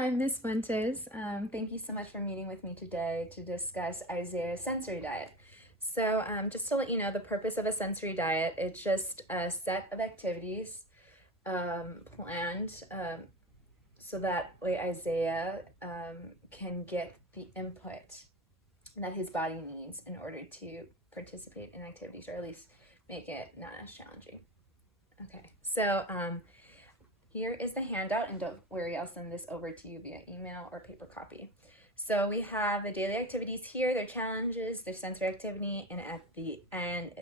Hi, Miss Fuentes. Thank you so much for meeting with me today to discuss Isaiah's sensory diet. So just to let you know, the purpose of a sensory diet, it's just a set of activities planned so that way Isaiah can get the input that his body needs in order to participate in activities, or at least make it not as challenging. Okay, so here is the handout, and don't worry, I'll send this over to you via email or paper copy. So we have the daily activities here, their challenges, their sensory activity, and at the end,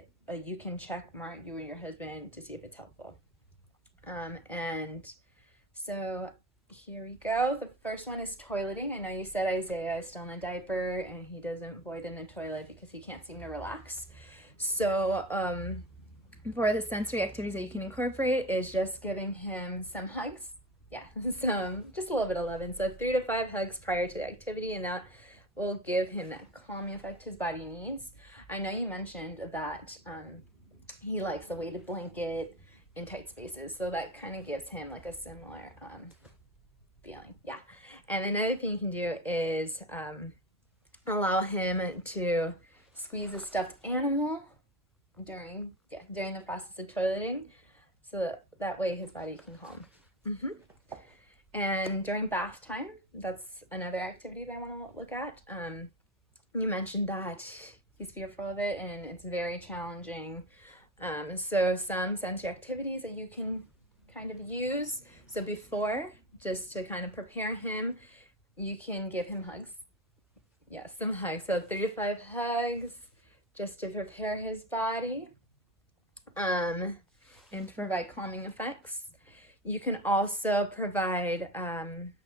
you can check mark, you and your husband, to see if it's helpful. And so here we go. The first one is toileting. I know you said Isaiah is still in a diaper and he doesn't void in the toilet because he can't seem to relax. So for the sensory activities that you can incorporate is just giving him some hugs. Yeah, just a little bit of loving. So 3 to 5 hugs prior to the activity, and that will give him that calming effect his body needs. I know you mentioned that he likes a weighted blanket in tight spaces, so that kind of gives him like a similar feeling. Yeah. And another thing you can do is allow him to squeeze a stuffed animal during the process of toileting, so that way his body can calm. And during bath time, that's another activity that I want to look at. You mentioned that he's fearful of it and it's very challenging. So some sensory activities that you can kind of use. So before, just to kind of prepare him, you can give him hugs. Yes, some hugs. So 3 to 5 hugs just to prepare his body and to provide calming effects. You can also provide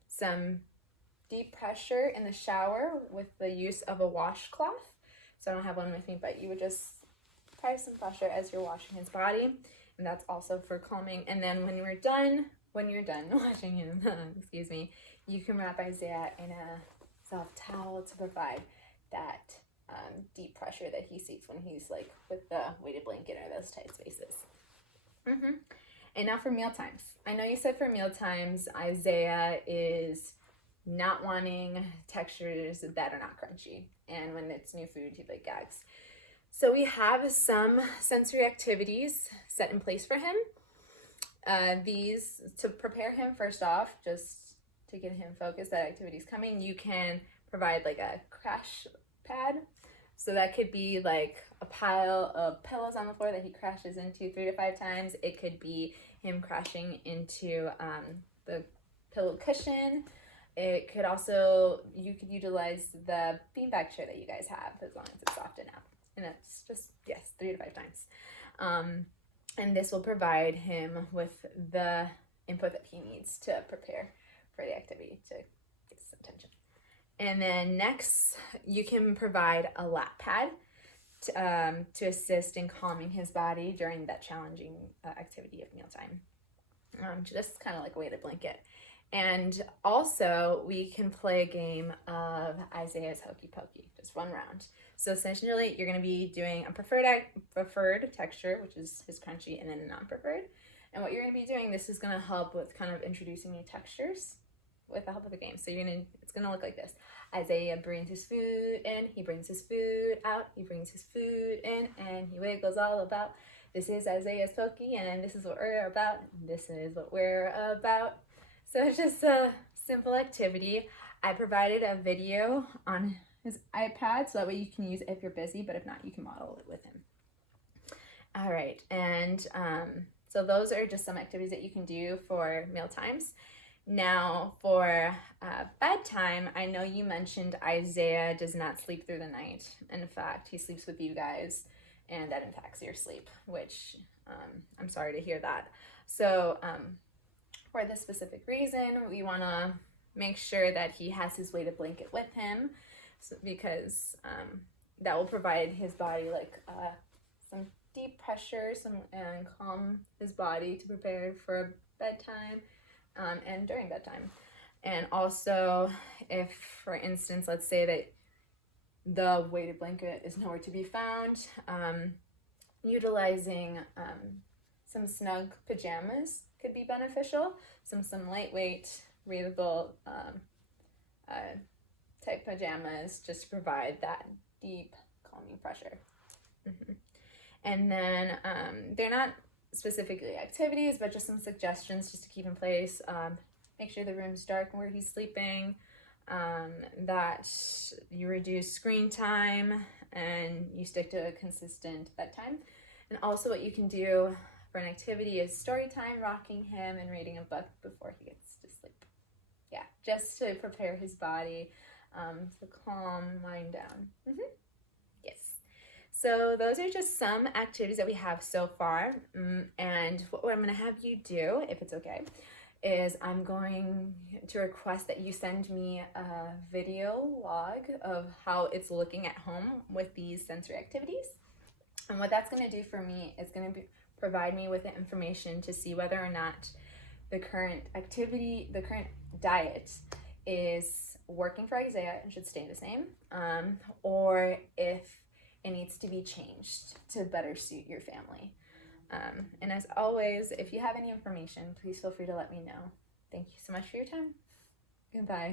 some deep pressure in the shower with the use of a washcloth. So I don't have one with me, but you would just apply some pressure as you're washing his body, and that's also for calming. And then when you're done washing him, excuse me, you can wrap Isaiah in a soft towel to provide that deep pressure that he seeks when he's like with the weighted blanket or those tight spaces. And now for meal times. I know you said for meal times, Isaiah is not wanting textures that are not crunchy. And when it's new food, he like gags. So we have some sensory activities set in place for him. These, to prepare him first off, just to get him focused that activity's coming, you can provide like a crash pad. So that could be like a pile of pillows on the floor that he crashes into 3 to 5 times. It could be him crashing into the pillow cushion. It could also, you could utilize the beanbag chair that you guys have, as long as it's soft enough. And it's just, yes, 3 to 5 times. And this will provide him with the input that he needs to prepare for the activity, to get some attention. And then next, you can provide a lap pad to assist in calming his body during that challenging activity of mealtime. Just kind of like a weighted blanket. And also, we can play a game of Isaiah's Hokey Pokey, just 1 round. So essentially, you're going to be doing a preferred texture, which is his crunchy, and then a non-preferred. And what you're going to be doing, this is going to help with kind of introducing new textures with the help of the game. So it's going to look like this. Isaiah brings his food in, he brings his food out, he brings his food in, and he wiggles all about. This is Isaiah's Pokey, and this is what we're about. This is what we're about. So it's just a simple activity. I provided a video on his iPad, so that way you can use it if you're busy, but if not, you can model it with him. All right, and so those are just some activities that you can do for meal times. Now for bedtime, I know you mentioned Isaiah does not sleep through the night. In fact, he sleeps with you guys, and that impacts your sleep, which I'm sorry to hear that. So for this specific reason, we want to make sure that he has his weighted blanket with him, because that will provide his body like some deep pressure, and calm his body to prepare for bedtime. And during bedtime. And also, if, for instance, let's say that the weighted blanket is nowhere to be found, utilizing some snug pajamas could be beneficial. Some lightweight, breathable pajamas just to provide that deep calming pressure. And then they're not specifically activities, but just some suggestions just to keep in place. Make sure the room's dark where he's sleeping, that you reduce screen time, and you stick to a consistent bedtime. And also what you can do for an activity is story time, rocking him, and reading a book before he gets to sleep. Yeah, just to prepare his body to calm, wind down. Yes. So those are just some activities that we have so far. And what I'm going to have you do, if it's okay, is I'm going to request that you send me a video log of how it's looking at home with these sensory activities. And what that's going to do for me is going to provide me with the information to see whether or not the current activity, the current diet is working for Isaiah and should stay the same, or if it needs to be changed to better suit your family. And as always, if you have any information, please feel free to let me know. Thank you so much for your time. Goodbye.